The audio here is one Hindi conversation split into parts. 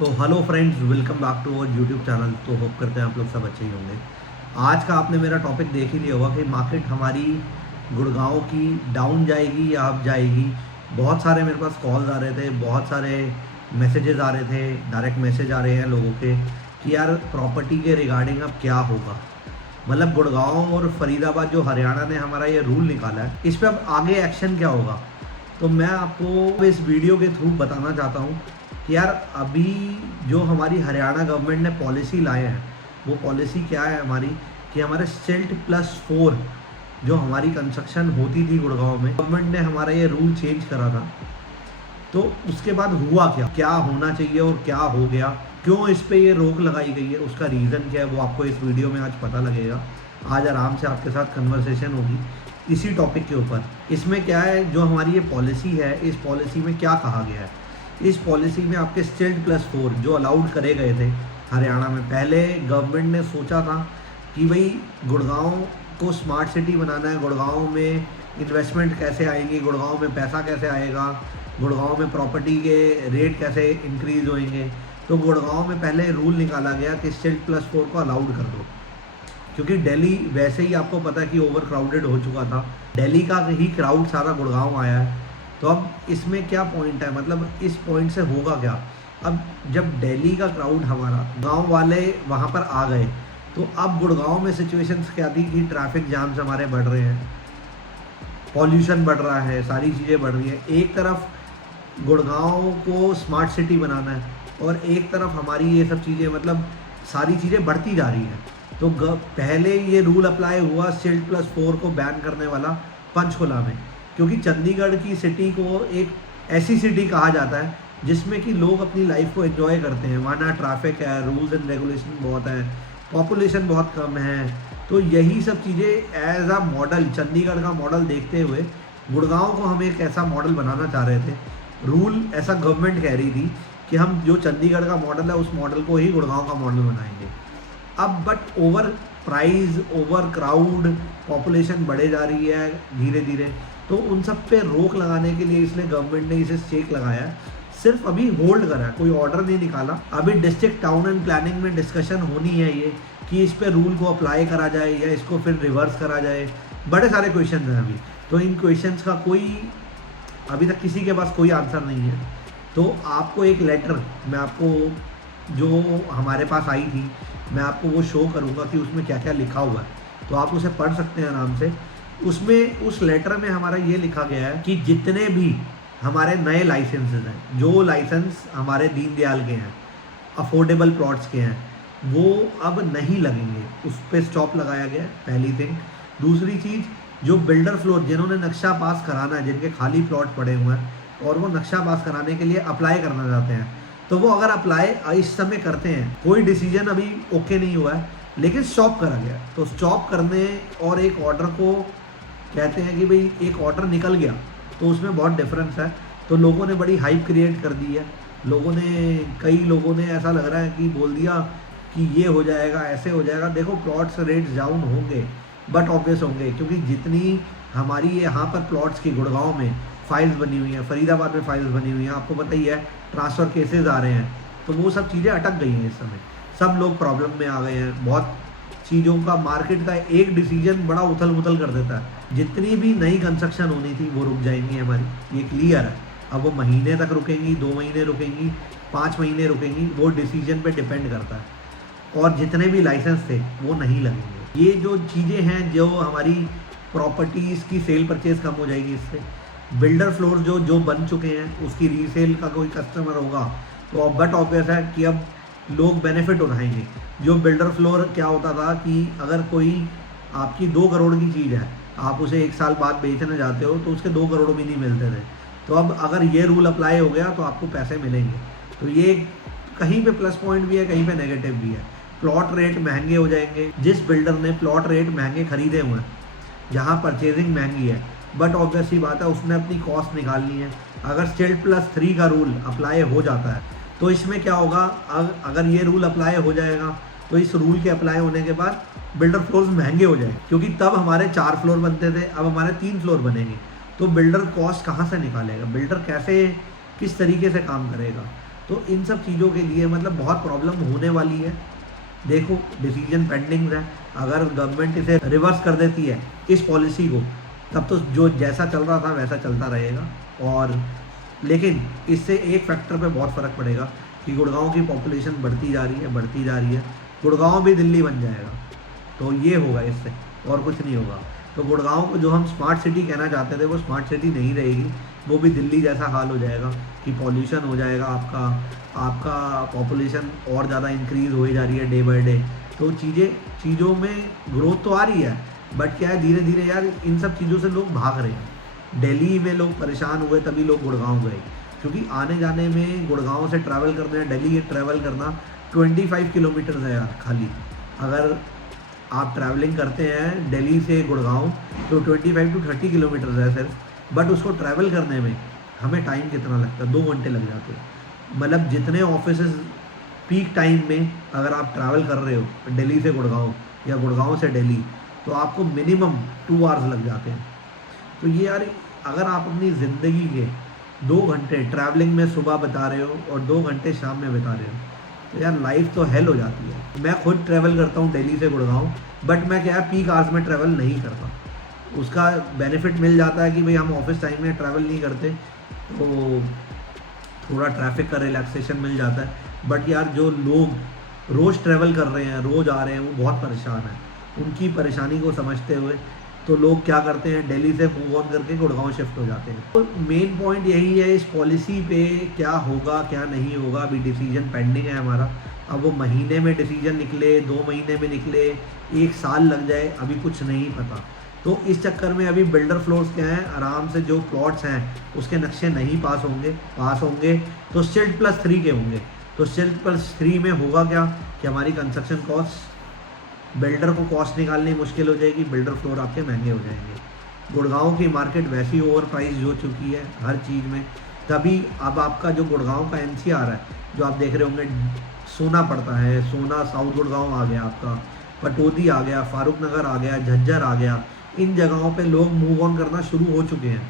तो hello friends, welcome back to our YouTube channel. तो होप करते हैं आप लोग सब अच्छे ही होंगे। आज का आपने मेरा टॉपिक देख ही लिया होगा कि मार्केट हमारी गुड़गांव की डाउन जाएगी या अप जाएगी। बहुत सारे मेरे पास कॉल्स आ रहे थे, बहुत सारे मैसेजेस आ रहे थे, डायरेक्ट मैसेज आ रहे हैं लोगों के कि यार प्रॉपर्टी के रिगार्डिंग अब क्या होगा। मतलब गुड़गांव और फरीदाबाद जो हरियाणा ने हमारा ये रूल निकाला है, इस पर अब आगे एक्शन क्या होगा। तो मैं आपको इस वीडियो के थ्रू बताना चाहता हूँ कि यार अभी जो हमारी हरियाणा गवर्नमेंट ने पॉलिसी लाए हैं, वो पॉलिसी क्या है हमारी कि हमारे SILT+4 जो हमारी कंस्ट्रक्शन होती थी गुड़गांव में, गवर्नमेंट ने हमारा ये रूल चेंज करा था। तो उसके बाद हुआ क्या क्या होना चाहिए और क्या हो गया, क्यों इस पे ये रोक लगाई गई है, उसका रीज़न क्या है, वो आपको इस वीडियो में आज पता लगेगा। आज आराम से आपके साथ कन्वर्सेशन होगी इसी टॉपिक के ऊपर। इसमें क्या है, जो हमारी ये पॉलिसी है, इस पॉलिसी में क्या कहा गया है। इस पॉलिसी में आपके SILT+4 जो अलाउड करे गए थे हरियाणा में, पहले गवर्नमेंट ने सोचा था कि भाई गुड़गांव को स्मार्ट सिटी बनाना है, गुड़गांव में इन्वेस्टमेंट कैसे आएंगी, गुड़गांव में पैसा कैसे आएगा, गुड़गांव में प्रॉपर्टी के रेट कैसे इंक्रीज़ होंगे। तो गुड़गांव में पहले रूल निकाला गया कि SILT+4 को अलाउड कर दो, क्योंकि दिल्ली वैसे ही आपको पता है कि ओवर क्राउडेड हो चुका था। दिल्ली का ही क्राउड सारा गुड़गांव आया है। तो अब इसमें क्या पॉइंट है, मतलब इस पॉइंट से होगा क्या। अब जब दिल्ली का क्राउड हमारा गांव वाले वहां पर आ गए, तो अब गुड़गांव में सिचुएशंस क्या थी कि ट्रैफिक जाम्स हमारे बढ़ रहे हैं, पॉल्यूशन बढ़ रहा है, सारी चीज़ें बढ़ रही हैं। एक तरफ गुड़गांव को स्मार्ट सिटी बनाना है और एक तरफ हमारी ये सब चीज़ें, मतलब सारी चीज़ें बढ़ती जा रही हैं। तो पहले ये रूल अप्लाई हुआ SILT+4 को बैन करने वाला पंचकुला में, क्योंकि चंडीगढ़ की सिटी को एक ऐसी सिटी कहा जाता है जिसमें कि लोग अपनी लाइफ को एंजॉय करते हैं। वहाँ ना ट्रैफिक है, रूल्स एंड रेगुलेशन बहुत है, पॉपुलेशन बहुत कम है। तो यही सब चीज़ें एज अ मॉडल, चंडीगढ़ का मॉडल देखते हुए गुड़गांव को हम एक ऐसा मॉडल बनाना चाह रहे थे। रूल ऐसा गवर्नमेंट कह रही थी कि हम जो चंडीगढ़ का मॉडल है उस मॉडल को ही गुड़गांव का मॉडल बनाएंगे। अब but over price, over crowd, population बढ़े जा रही है धीरे धीरे। तो उन सब पे रोक लगाने के लिए इसलिए गवर्नमेंट ने इसे स्टेक लगाया है। सिर्फ अभी होल्ड करा है, कोई ऑर्डर नहीं निकाला। अभी डिस्ट्रिक्ट टाउन एंड प्लानिंग में डिस्कशन होनी है ये कि इस पे रूल को अप्लाई करा जाए या इसको फिर रिवर्स करा जाए। बड़े सारे क्वेश्चन हैं अभी। तो इन क्वेश्चंस का कोई अभी तक किसी के पास कोई आंसर नहीं है। तो आपको एक लेटर, मैं आपको जो हमारे पास आई थी, मैं आपको वो शो करूँगा कि उसमें क्या क्या लिखा हुआ है, तो आप उसे पढ़ सकते हैं आराम से। उसमें उस लेटर में हमारा ये लिखा गया है कि जितने भी हमारे नए लाइसेंसेस हैं, जो लाइसेंस हमारे दीनदयाल के हैं, अफोर्डेबल प्लॉट्स के हैं, वो अब नहीं लगेंगे। उस पर स्टॉप लगाया गया है, पहली थिंग। दूसरी चीज़, जो बिल्डर फ्लोर जिन्होंने नक्शा पास कराना है, जिनके खाली प्लॉट पड़े हुए हैं और वो नक्शा पास कराने के लिए अप्लाई करना चाहते हैं, तो वो अगर अप्लाई इस समय करते हैं, कोई डिसीजन अभी ओके नहीं हुआ है लेकिन स्टॉप करा गया। तो स्टॉप करने और एक ऑर्डर को कहते हैं कि भाई एक ऑर्डर निकल गया, तो उसमें बहुत डिफरेंस है। तो लोगों ने बड़ी हाइप क्रिएट कर दी है। कई लोगों ने ऐसा लग रहा है कि बोल दिया कि ये हो जाएगा, ऐसे हो जाएगा। देखो, प्लॉट्स रेट्स डाउन होंगे, बट ऑब्वियस होंगे, क्योंकि जितनी हमारी यहाँ पर प्लॉट्स की गुड़गांव में फाइल्स बनी हुई हैं, फरीदाबाद में फाइल्स बनी हुई हैं, आपको पता ही है, ट्रांसफ़र केसेस आ रहे हैं। तो वो सब चीज़ें अटक गई हैं इस समय, सब लोग प्रॉब्लम में आ गए हैं। बहुत चीज़ों का, मार्केट का एक डिसीजन बड़ा उथल पुथल कर देता है। जितनी भी नई कंस्ट्रक्शन होनी थी वो रुक जाएंगी हमारी, ये क्लियर है। अब वो महीने तक रुकेंगी, 2 महीने रुकेंगी, 5 महीने रुकेंगी, वो डिसीजन पे डिपेंड करता है। और जितने भी लाइसेंस थे वो नहीं लगेंगे। ये जो चीज़ें हैं, जो हमारी प्रॉपर्टीज़ की सेल परचेज़ कम हो जाएगी इससे। बिल्डर फ्लोर जो बन चुके हैं, उसकी रीसेल का कोई कस्टमर होगा तो बट ऑब्वियस है कि अब लोग बेनिफिट उठाएंगे। जो बिल्डर फ्लोर क्या होता था कि अगर कोई आपकी 2 करोड़ की चीज़ है, आप उसे 1 साल बाद बेचने जाते हो तो उसके 2 करोड़ भी नहीं मिलते थे। तो अब अगर ये रूल अप्लाई हो गया तो आपको पैसे मिलेंगे। तो ये कहीं पे प्लस पॉइंट भी है, कहीं पे नेगेटिव भी है। प्लॉट रेट महंगे हो जाएंगे। जिस बिल्डर ने प्लॉट रेट महंगे खरीदे हुए हैं, जहाँ परचेजिंग महंगी है, बट ऑब्वियस ही बात है उसने अपनी कॉस्ट निकालनी है। अगर SILT+3 का रूल अप्लाई हो जाता है तो इसमें क्या होगा, अगर ये रूल अप्लाई हो जाएगा तो इस रूल के अप्लाई होने के बाद बिल्डर फ्लोर्स महंगे हो जाएंगे, क्योंकि तब हमारे 4 फ्लोर बनते थे, अब हमारे 3 फ्लोर बनेंगे। तो बिल्डर कॉस्ट कहाँ से निकालेगा, बिल्डर कैसे, किस तरीके से काम करेगा। तो इन सब चीज़ों के लिए मतलब बहुत प्रॉब्लम होने वाली है। देखो डिसीजन पेंडिंग है, अगर गवर्नमेंट इसे रिवर्स कर देती है इस पॉलिसी को, तब तो जो जैसा चल रहा था वैसा चलता रहेगा। और लेकिन इससे एक फैक्टर पे बहुत फ़र्क पड़ेगा कि गुड़गांव की पॉपुलेशन बढ़ती जा रही है, बढ़ती जा रही है। गुड़गांव भी दिल्ली बन जाएगा, तो ये होगा इससे, और कुछ नहीं होगा। तो गुड़गांव को जो हम स्मार्ट सिटी कहना चाहते थे वो स्मार्ट सिटी नहीं रहेगी, वो भी दिल्ली जैसा हाल हो जाएगा कि पॉल्यूशन हो जाएगा, आपका पॉपुलेशन और ज़्यादा इंक्रीज़ हो ही जा रही है डे बाय डे। तो चीज़ों में ग्रोथ तो आ रही है, बट क्या है धीरे धीरे यार इन सब चीज़ों से लोग भाग रहे हैं। दिल्ली में लोग परेशान हुए तभी लोग गुड़गांव गए, क्योंकि आने जाने में गुड़गांव से ट्रैवल करना है, दिल्ली ट्रैवल करना 25 किलोमीटर है यार खाली। अगर आप ट्रैवलिंग करते हैं दिल्ली से गुड़गांव तो 25 to 30 किलोमीटर है सिर्फ, बट उसको ट्रैवल करने में हमें टाइम कितना लगता है, 2 घंटे लग जाते हैं। मतलब जितने ऑफिसेज पीक टाइम में अगर आप ट्रैवल कर रहे हो दिल्ली से गुड़गांव या गुड़गांव से दिल्ली, तो आपको मिनिमम 2 आवर्स लग जाते हैं। तो ये यार अगर आप अपनी ज़िंदगी के 2 घंटे ट्रैवलिंग में सुबह बिता रहे हो और 2 घंटे शाम में बिता रहे हो, तो यार लाइफ तो हेल हो जाती है। मैं खुद ट्रैवल करता हूँ दिल्ली से गुड़गांव, बट मैं क्या है पीक आवर्स में ट्रैवल नहीं करता। उसका बेनिफिट मिल जाता है कि भाई हम ऑफिस टाइम में ट्रैवल नहीं करते, तो थोड़ा ट्रैफिक का रिलैक्सेशन मिल जाता है। बट यार जो लोग रोज़ ट्रैवल कर रहे हैं, रोज़ आ रहे हैं, वो बहुत परेशान हैं। उनकी परेशानी को समझते हुए तो लोग क्या करते हैं, दिल्ली से मूव ऑन करके गुड़गांव शिफ्ट हो जाते हैं। तो मेन पॉइंट यही है इस पॉलिसी पे, क्या होगा क्या नहीं होगा, अभी डिसीजन पेंडिंग है हमारा। अब वो महीने में डिसीजन निकले, 2 महीने में निकले, 1 साल लग जाए, अभी कुछ नहीं पता। तो इस चक्कर में अभी बिल्डर फ्लोर्स क्या हैं, आराम से जो प्लॉट्स हैं उसके नक्शे नहीं पास होंगे तो सिल्ट +3 के होंगे। तो सिल्ट +3 में होगा क्या कि हमारी कंस्ट्रक्शन कॉस्ट, बिल्डर को कॉस्ट निकालनी मुश्किल हो जाएगी, बिल्डर फ्लोर आपके महंगे हो जाएंगे। गुड़गांव की मार्केट वैसे ही ओवर प्राइस हो चुकी है हर चीज़ में, तभी अब आपका जो गुड़गांव का NCR है जो आप देख रहे होंगे, सोना पड़ता है, सोना साउथ गुड़गांव आ गया, आपका पटौदी आ गया, फारूक नगर आ गया, झज्जर आ गया। इन जगहों पे लोग मूव ऑन करना शुरू हो चुके हैं,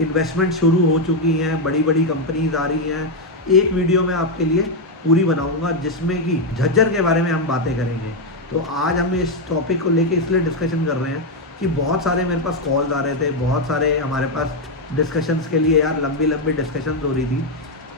इन्वेस्टमेंट शुरू हो चुकी हैं, बड़ी बड़ी कंपनीज आ रही हैं। एक वीडियो मैं आपके लिए पूरी बनाऊंगा जिसमें कि झज्जर के बारे में हम बातें करेंगे। तो आज हम इस टॉपिक को लेके इसलिए डिस्कशन कर रहे हैं कि बहुत सारे मेरे पास कॉल्स आ रहे थे, बहुत सारे हमारे पास डिस्कशंस के लिए यार लंबी डिस्कशंस हो रही थी।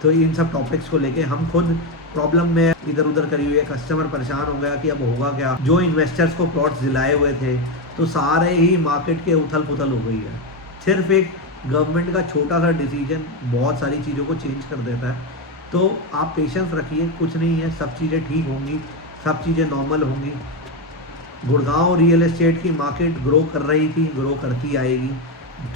तो इन सब टॉपिक्स को लेके हम खुद प्रॉब्लम में इधर उधर करी हुई है, कस्टमर परेशान हो गया कि अब होगा क्या। जो इन्वेस्टर्स को प्लॉट्स दिलाए हुए थे तो सारे ही मार्केट के उथल पुथल हो गई है। सिर्फ एक गवर्नमेंट का छोटा सा डिसीजन बहुत सारी चीज़ों को चेंज कर देता है। तो आप पेशेंस रखिए, कुछ नहीं है, सब चीज़ें ठीक होंगी, सब चीज़ें नॉर्मल होंगी। गुड़गांव रियल एस्टेट की मार्केट ग्रो कर रही थी, ग्रो करती आएगी।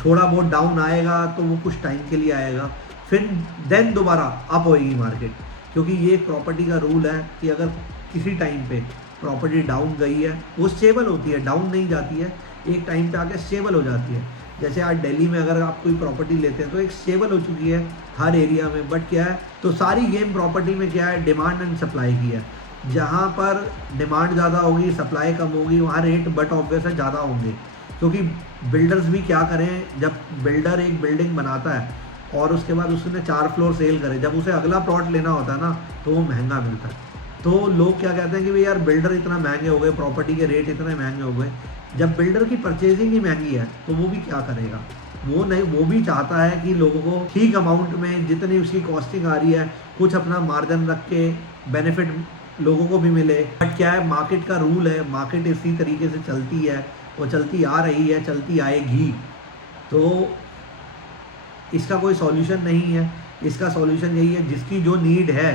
थोड़ा बहुत डाउन आएगा तो वो कुछ टाइम के लिए आएगा, फिर देन दोबारा अप होएगी मार्केट। क्योंकि ये एक प्रॉपर्टी का रूल है कि अगर किसी टाइम पे प्रॉपर्टी डाउन गई है वो स्टेबल होती है, डाउन नहीं जाती है, एक टाइम पे आके स्टेबल हो जाती है। जैसे आज दिल्ली में अगर आप कोई प्रॉपर्टी लेते हैं तो एक स्टेबल हो चुकी है हर एरिया में। बट क्या है, तो सारी गेम प्रॉपर्टी में क्या है, डिमांड एंड सप्लाई की है। जहाँ पर डिमांड ज़्यादा होगी, सप्लाई कम होगी, वहाँ रेट बट ऑब्वियस है ज़्यादा होंगे। क्योंकि बिल्डर्स भी क्या करें, जब बिल्डर एक बिल्डिंग बनाता है और उसके बाद उसने 4 फ्लोर सेल करे, जब उसे अगला प्लॉट लेना होता है ना तो वो महंगा मिलता है। तो लोग क्या कहते हैं कि भाई यार बिल्डर इतना महंगे हो गए, प्रॉपर्टी के रेट इतने महंगे हो गए। जब बिल्डर की परचेजिंग ही महंगी है तो वो भी क्या करेगा, वो भी चाहता है कि लोगों को ठीक अमाउंट में जितनी उसकी कॉस्टिंग आ रही है कुछ अपना मार्जिन रख के बेनिफिट लोगों को भी मिले। बट क्या है, मार्केट का रूल है, मार्केट इसी तरीके से चलती है, वो चलती आ रही है, चलती आएगी। तो इसका कोई सॉल्यूशन नहीं है। इसका सॉल्यूशन यही है, जिसकी जो नीड है,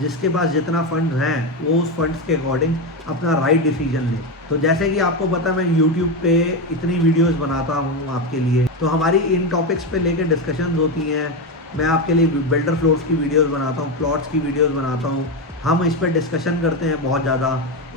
जिसके पास जितना फंड हैं वो उस फंड्स के अकॉर्डिंग अपना राइट डिसीजन ले। तो जैसे कि आपको पता, मैं यूट्यूब पे इतनी वीडियोस बनाता हूँ आपके लिए, तो हमारी इन टॉपिक्स पे लेकर डिस्कशंस होती हैं। मैं आपके लिए बिल्डर फ्लोर्स की वीडियोस बनाता हूँ, प्लॉट्स की वीडियोस बनाता हूँ, हम इस पर डिस्कशन करते हैं बहुत ज़्यादा।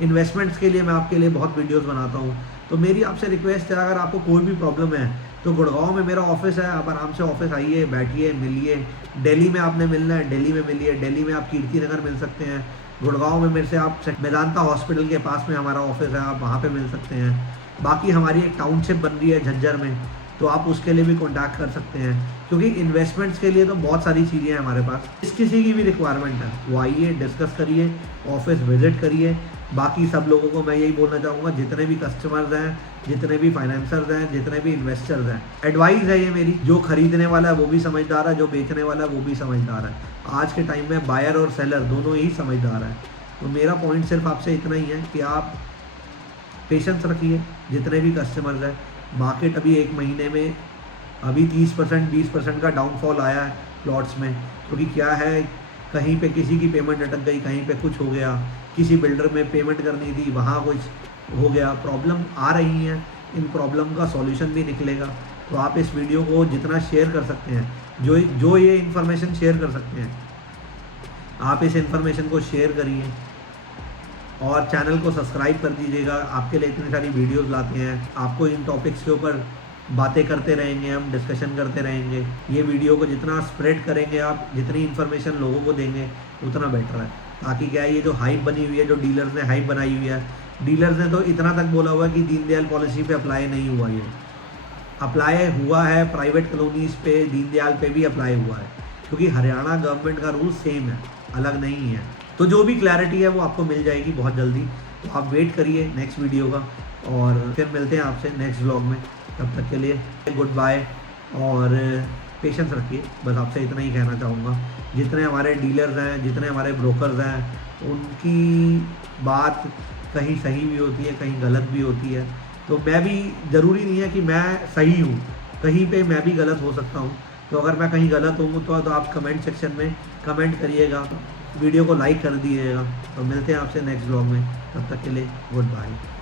इन्वेस्टमेंट्स के लिए मैं आपके लिए बहुत वीडियोज़ बनाता हूँ। तो मेरी आपसे रिक्वेस्ट है, अगर आपको कोई भी प्रॉब्लम है तो गुड़गांव में मेरा ऑफिस है, आप आराम से ऑफिस आइए, बैठिए, मिलिए। दिल्ली में आपने मिलना है, दिल्ली में मिलिए, दिल्ली में आप कीर्ति नगर मिल सकते हैं। गुड़गांव में मेरे से आप मेदांता हॉस्पिटल के पास में हमारा ऑफिस है, आप वहाँ पे मिल सकते हैं। बाकी हमारी एक टाउनशिप बन रही है झज्जर में, तो आप उसके लिए भी कॉन्टैक्ट कर सकते हैं। क्योंकि इन्वेस्टमेंट्स के लिए तो बहुत सारी चीज़ें हैं हमारे पास। जिस किसी की भी रिक्वायरमेंट है वो आइए, डिस्कस करिए, ऑफिस विजिट करिए। बाकी सब लोगों को मैं यही बोलना चाहूँगा, जितने भी कस्टमर्स हैं, जितने भी फाइनेंसर्स हैं, जितने भी इन्वेस्टर्स हैं, एडवाइस है ये मेरी, जो खरीदने वाला है वो भी समझदार है, जो बेचने वाला है वो भी समझदार है। आज के टाइम में बायर और सेलर दोनों ही समझदार हैं। तो मेरा पॉइंट सिर्फ आपसे इतना ही है कि आप पेशेंस रखिए। जितने भी कस्टमर्स हैं, मार्केट अभी एक महीने में अभी 30% 20% का डाउनफॉल आया है प्लॉट्स में, क्योंकि क्या है, कहीं पे किसी की पेमेंट अटक गई, कहीं पे कुछ हो गया, किसी बिल्डर में पेमेंट करनी थी वहाँ कुछ हो गया, प्रॉब्लम आ रही हैं। इन प्रॉब्लम का सॉल्यूशन भी निकलेगा। तो आप इस वीडियो को जितना शेयर कर सकते हैं, जो ये इन्फॉर्मेशन शेयर कर सकते हैं, आप इस इन्फॉर्मेशन को शेयर करिए और चैनल को सब्सक्राइब कर दीजिएगा। आपके लिए इतनी सारी वीडियोस लाते हैं, आपको इन टॉपिक्स के ऊपर बातें करते रहेंगे, हम डिस्कशन करते रहेंगे। ये वीडियो को जितना स्प्रेड करेंगे आप, जितनी इन्फॉर्मेशन लोगों को देंगे उतना बेटर है। ताकि क्या है, ये जो हाइप बनी हुई है, जो डीलर्स ने हाइप बनाई हुई है, डीलर्स ने तो इतना तक बोला हुआ है कि दीनदयाल पॉलिसी पे अप्लाई नहीं हुआ। ये अप्लाई हुआ है प्राइवेट कॉलोनीज़ पे, दीनदयाल पे भी अप्लाई हुआ है, क्योंकि हरियाणा गवर्नमेंट का रूल सेम है, अलग नहीं है। तो जो भी क्लैरिटी है वो आपको मिल जाएगी बहुत जल्दी। तो आप वेट करिए नेक्स्ट वीडियो का, और फिर मिलते हैं आपसे नेक्स्ट व्लॉग में। तब तक के लिए गुड बाय और पेशेंस रखिए। बस आपसे इतना ही कहना चाहूँगा। जितने हमारे डीलर्स हैं, जितने हमारे ब्रोकर्स हैं, उनकी बात कहीं सही भी होती है, कहीं गलत भी होती है। तो मैं भी, ज़रूरी नहीं है कि मैं सही हूँ, कहीं पे मैं भी गलत हो सकता हूँ। तो अगर मैं कहीं गलत हूँ तो आप कमेंट सेक्शन में कमेंट करिएगा, वीडियो को लाइक कर दीजिएगा। तो मिलते हैं आपसे नेक्स्ट व्लॉग में। तब तक के लिए गुड बाय।